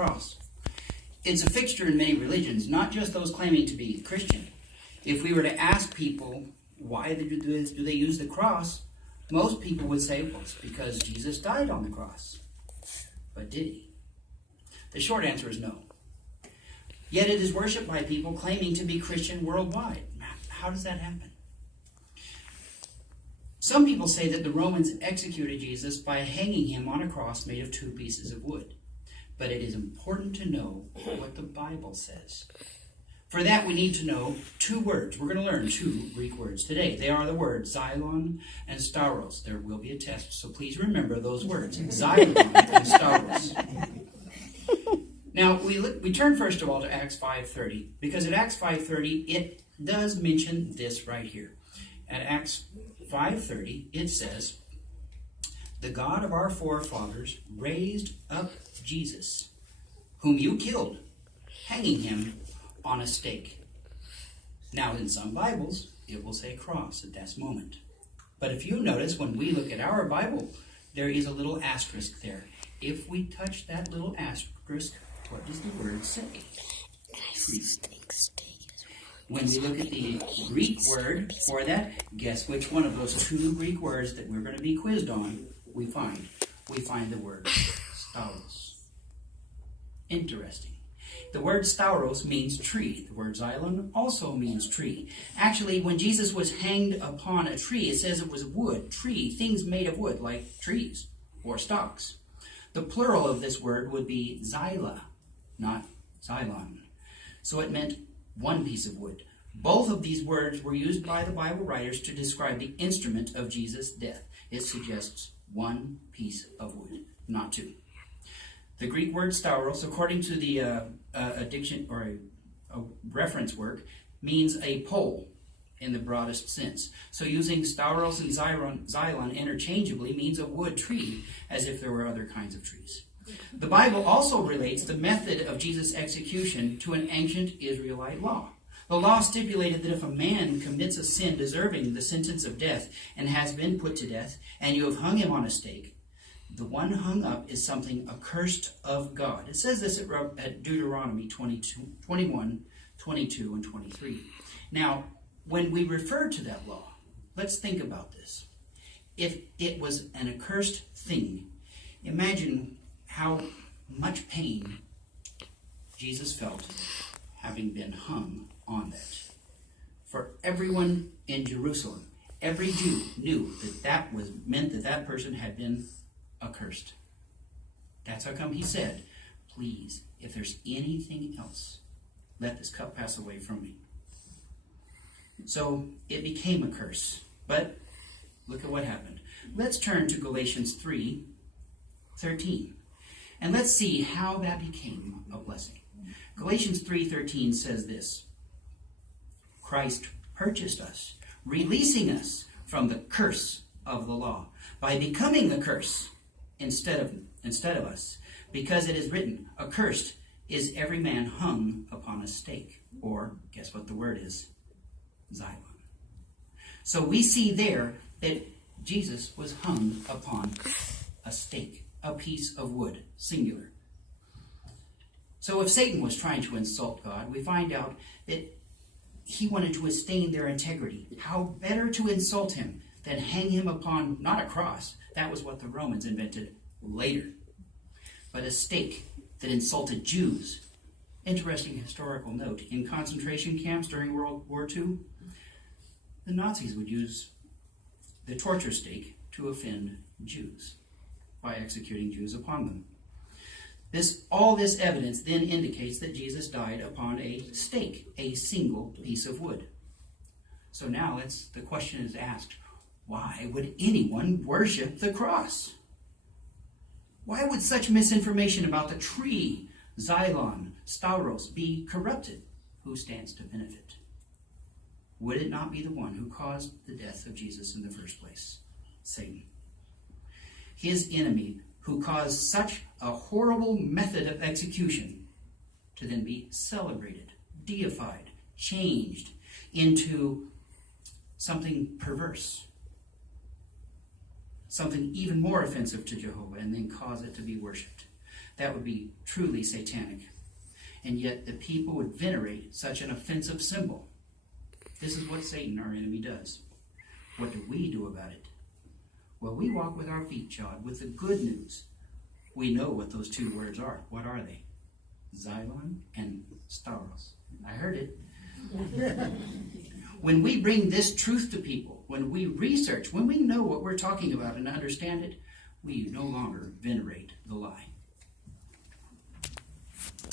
cross. It's a fixture in many religions, not just those claiming to be Christian. If we were to ask people why do they use the cross, most people would say, well, it's because Jesus died on the cross. But did he? The short answer is no. Yet it is worshipped by people claiming to be Christian worldwide. How does that happen? Some people say that the Romans executed Jesus by hanging him on a cross made of 2 pieces of wood. But it is important to know what the Bible says. For that, we need to know 2 words. We're going to learn 2 Greek words today. They are the words xylon and stauros. There will be a test, so please remember those words, xylon and stauros. Now, we turn first of all to Acts 5:30, because at Acts 5:30, it does mention this right here. At Acts 5:30, it says, "The God of our forefathers raised up Jesus, whom you killed, hanging him on a stake." Now, in some Bibles, it will say cross at this moment. But if you notice, when we look at our Bible, there is a little asterisk there. If we touch that little asterisk, what does the word say? Tree. When we look at the Greek word for that, guess which one of those 2 Greek words that we're going to be quizzed on we find? We find the word stauros. Interesting. The word stauros means tree. The word xylon also means tree. Actually, when Jesus was hanged upon a tree, it says it was wood, tree, things made of wood, like trees or stalks. The plural of this word would be xyla, not xylon. So it meant 1 piece of wood. Both of these words were used by the Bible writers to describe the instrument of Jesus' death. It suggests 1 piece of wood, not 2. The Greek word stauros, according to the addiction or a reference work, means a pole in the broadest sense. So using stauros and xylon interchangeably means a wood tree, as if there were other kinds of trees. The Bible also relates the method of Jesus' execution to an ancient Israelite law. The law stipulated that if a man commits a sin deserving the sentence of death and has been put to death, and you have hung him on a stake, the one hung up is something accursed of God. It says this at Deuteronomy 21, 22, and 23. Now, when we refer to that law, let's think about this. If it was an accursed thing, imagine how much pain Jesus felt having been hung on that. For everyone in Jerusalem, every Jew knew that meant that person had been accursed. That's how come he said, "Please, if there's anything else, let this cup pass away from me." So it became a curse. But look at what happened. Let's turn to Galatians 3:13. And let's see how that became a blessing. Galatians 3:13 says this: "Christ purchased us, releasing us from the curse of the law, by becoming a curse instead of us. Because it is written, accursed is every man hung upon a stake." Or, guess what the word is? Xylon. So we see there that Jesus was hung upon a stake, a piece of wood, singular. So if Satan was trying to insult God, we find out that he wanted to sustain their integrity. How better to insult him than hang him upon, not a cross, that was what the Romans invented later, but a stake that insulted Jews. Interesting historical note, in concentration camps during World War II, the Nazis would use the torture stake to offend Jews by executing Jews upon them. All this evidence then indicates that Jesus died upon a stake, a single piece of wood. So now the question is asked, why would anyone worship the cross? Why would such misinformation about the tree, xylon, stauros, be corrupted? Who stands to benefit? Would it not be the one who caused the death of Jesus in the first place? Satan. His enemy, who caused such a horrible method of execution to then be celebrated, deified, changed into something perverse, something even more offensive to Jehovah, and then cause it to be worshipped. That would be truly satanic. And yet the people would venerate such an offensive symbol. This is what Satan, our enemy, does. What do we do about it? Well, we walk with our feet shod with the good news. We know what those two words are. What are they? Xylon and Staros. I heard it. When we bring this truth to people, when we research, when we know what we're talking about and understand it, we no longer venerate the lie.